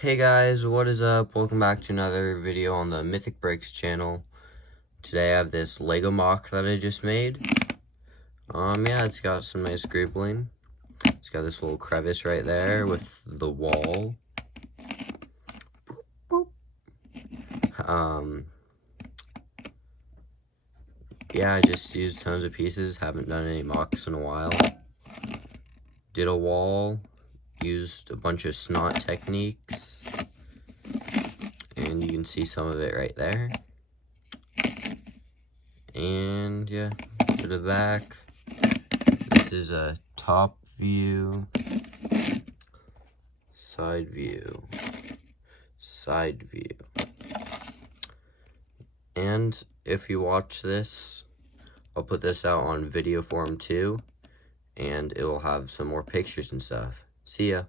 Hey guys, what is up? Welcome back to another video on the Mythic Breaks channel. Today I have this Lego Moc that I just made. Yeah, it's got some nice scribbling. It's got this little crevice right there with the wall. Boop, boop. Yeah, I just used tons of pieces. Haven't done any mocks in a while. Did a wall. Used a bunch of snot techniques. And you can see some of it right there. And yeah, to the back. This is a top view, side view, side view. And if you watch this, I'll put this out on video form too, and it will have some more pictures and stuff. See ya.